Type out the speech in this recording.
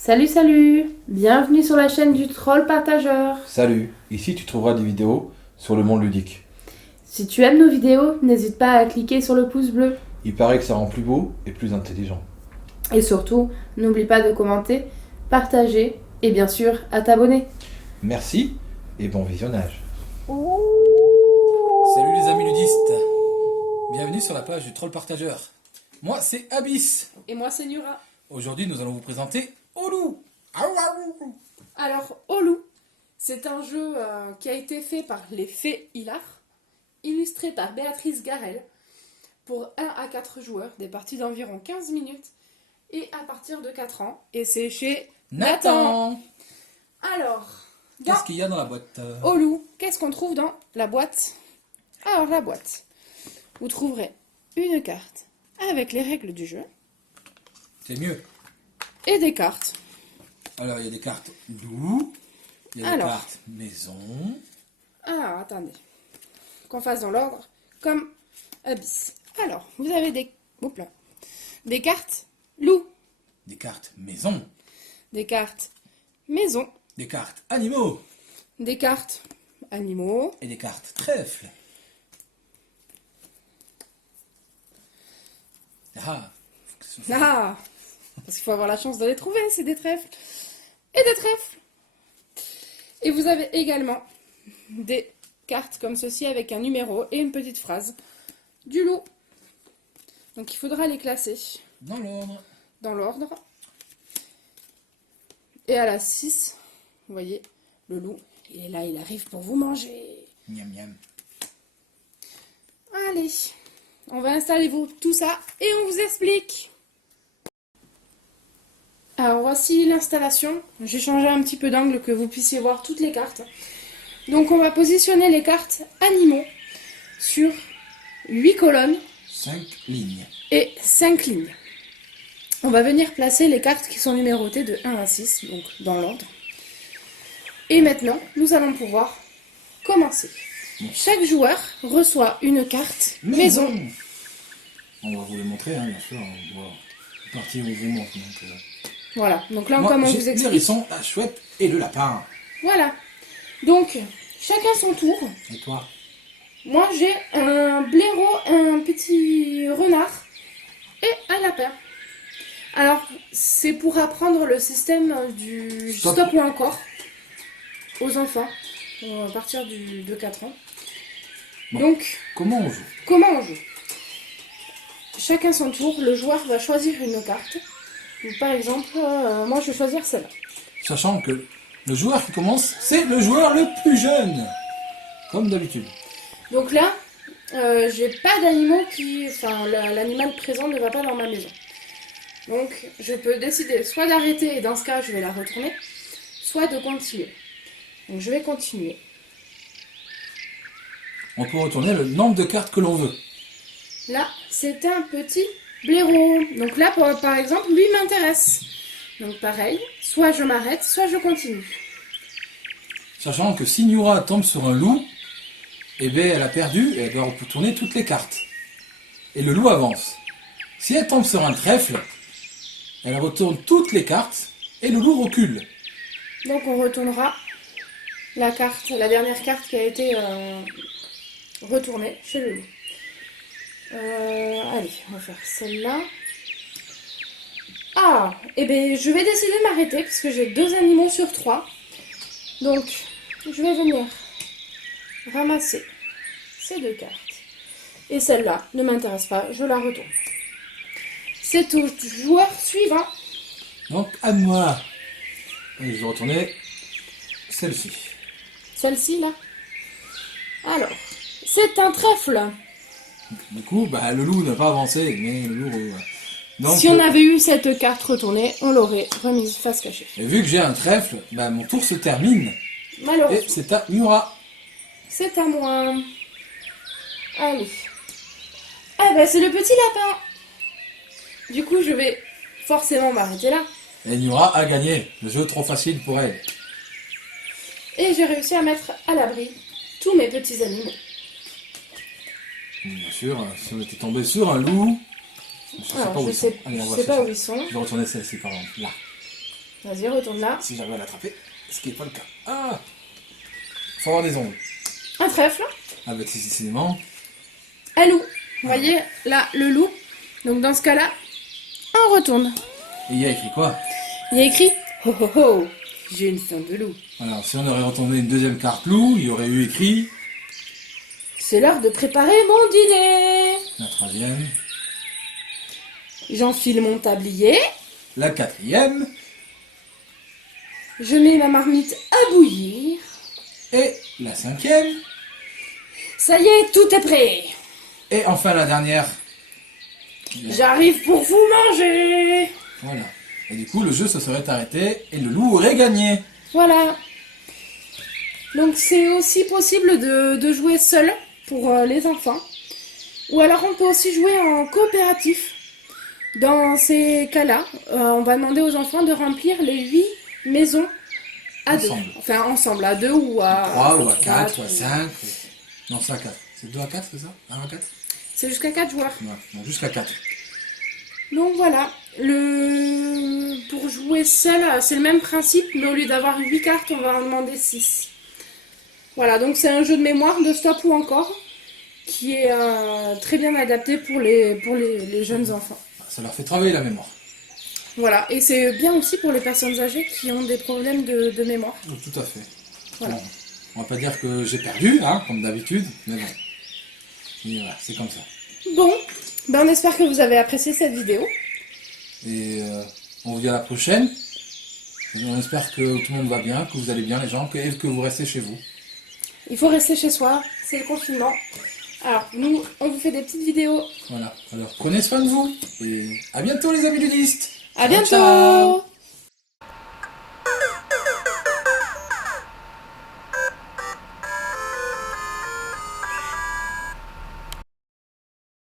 Salut, salut! Bienvenue sur la chaîne du Troll Partageur. Salut, ici tu trouveras des vidéos sur le monde ludique. Si tu aimes nos vidéos, n'hésite pas à cliquer sur le pouce bleu. Il paraît que ça rend plus beau et plus intelligent. Et surtout, n'oublie pas de commenter, partager et bien sûr à t'abonner. Merci et bon visionnage. Salut les amis ludistes, bienvenue sur la page du Troll Partageur. Moi c'est Abyss. Et moi c'est Nura. Aujourd'hui nous allons vous présenter Olu. Aou, aou. Alors, Olu, c'est un jeu qui a été fait par les Fées Hilar, illustré par Béatrice Garel, pour 1 à 4 joueurs, des parties d'environ 15 minutes, et à partir de 4 ans. Et c'est chez Nathan. Alors, Qu'est-ce qu'il y a dans la boîte? Olu, qu'est-ce qu'on trouve dans la boîte? Alors, la boîte, vous trouverez une carte avec les règles du jeu C'est mieux. et des cartes. Alors il y a des cartes loup, il y a des Alors. cartes maison. Alors, attendez, qu'on fasse dans l'ordre, comme Abyss. Alors, vous avez des cartes loup, Des cartes maison, des cartes maison, des cartes animaux des cartes animaux, et des cartes trèfle. Ah, ah, parce qu'il faut avoir la chance de les trouver, c'est des trèfles, et des trèfles. Et vous avez également des cartes comme ceci avec un numéro et une petite phrase du loup. Donc il faudra les classer dans l'ordre. dans l'ordre. Et à la 6, vous voyez, le loup, il est là, il arrive pour vous manger. Miam miam. Allez, on va installer tout ça et on vous explique. Alors voici l'installation. J'ai changé un petit peu d'angle que vous puissiez voir toutes les cartes. Donc on va positionner les cartes animaux sur 8 colonnes 5 lignes. et 5 lignes. On va venir placer les cartes qui sont numérotées de 1 à 6, donc dans l'ordre. Et maintenant, nous allons pouvoir commencer. Chaque joueur reçoit une carte maison. On va vous le montrer, hein, bien sûr. On va partir où vous montre. Voilà, donc là, Moi, comme on j'ai vous le explique. hérisson, la chouette et le lapin. Voilà. Donc, chacun son tour. Et toi? Moi, j'ai un blaireau, un petit renard et un lapin. Alors, c'est pour apprendre le système du stop ou encore aux enfants à partir de 4 ans. Bon. Donc, Comment on joue? comment on joue? Chacun son tour, le joueur va choisir une carte. Donc, par exemple, moi je vais choisir celle-là. Sachant que le joueur qui commence, c'est le joueur le plus jeune. Comme d'habitude. Donc là, j'ai pas d'animaux qui... Enfin, l'animal présent ne va pas dans ma maison. Donc, je peux décider soit d'arrêter, et dans ce cas, je vais la retourner, soit de continuer. Donc, je vais continuer. On peut retourner le nombre de cartes que l'on veut. Là, c'est un petit blaireau. Donc là, par exemple, lui m'intéresse. Donc pareil, soit je m'arrête, soit je continue. Sachant que si Nura tombe sur un loup, eh bien elle a perdu et elle doit retourner toutes les cartes. Et le loup avance. Si elle tombe sur un trèfle, elle retourne toutes les cartes et le loup recule. Donc on retournera la dernière carte qui a été retournée chez le loup. Allez, on va faire celle-là. Ah, et bien je vais décider de m'arrêter parce que j'ai 2 animaux sur 3. Donc, je vais venir ramasser ces 2 cartes. Et celle-là ne m'intéresse pas, je la retourne. C'est au joueur suivant. Donc à moi. Et je vais retourner celle-ci. Celle-ci, là. Alors, c'est un trèfle. Du coup, bah, le loup n'a pas avancé, mais le loup... Donc, Si on avait eu cette carte retournée, on l'aurait remise face cachée. et vu que j'ai un trèfle, bah, mon tour se termine. Et Malheureusement, c'est à Nura. c'est à moi. Allez. Ah bah c'est le petit lapin. Du coup, je vais forcément m'arrêter là. Et Nura a gagné. Le jeu trop facile pour elle. Et j'ai réussi à mettre à l'abri tous mes petits animaux. Bien sûr, si on était tombé sur un loup, je sais pas Alors, où je ils sais, sont. Allez, on je va sais pas chercher. où ils sont. Je vais retourner celle-ci par exemple, là. Vas-y, retourne là. Si j'arrive à l'attraper, ce qui n'est pas le cas. Ah, faut avoir des ongles. Un trèfle. Avec ces éléments. Un loup. Vous voyez, là, le loup. Donc, dans ce cas-là, on retourne. Et il y a écrit quoi? Il y a écrit « Ho ho ho, j'ai une faim de loup. Alors, si on aurait retourné une deuxième carte loup, il y aurait eu écrit C'est l'heure de préparer mon dîner. la troisième, J'enfile mon tablier. la quatrième Je mets ma marmite à bouillir. et la cinquième. Ça y est, tout est prêt. Et enfin la dernière. J'arrive pour vous manger. Voilà. Et du coup, le jeu se serait arrêté et le loup aurait gagné. Voilà. Donc c'est aussi possible de jouer seul pour les enfants. Ou alors on peut aussi jouer en coopératif. Dans ces cas-là, on va demander aux enfants de remplir les 8 maisons à Ensemble. deux. Enfin ensemble, à 2 ou à 3 ou à 4 quatre, ou à 5. Non, c'est à 4. C'est 2 à 4, c'est ça? 1 à 4? C'est jusqu'à 4 joueurs. Ouais, donc jusqu'à 4. Donc voilà, pour jouer seul, c'est le même principe, mais au lieu d'avoir 8 cartes, on va en demander 6. Voilà, donc c'est un jeu de mémoire de stop ou encore, qui est très bien adapté pour les jeunes enfants. Ça leur fait travailler la mémoire. Voilà, et c'est bien aussi pour les personnes âgées qui ont des problèmes de mémoire. Tout à fait. Voilà. Bon, on va pas dire que j'ai perdu, hein, comme d'habitude, mais bon. Et voilà, c'est comme ça. Bon, ben on espère que vous avez apprécié cette vidéo. Et on vous dit à la prochaine. Et on espère que tout le monde va bien, que vous allez bien les gens, et que vous restez chez vous. Il faut rester chez soi, c'est le confinement. Alors, nous, on vous fait des petites vidéos. Voilà. Alors prenez soin de vous. Et à bientôt les amis ludistes. À Ciao, bientôt! ciao.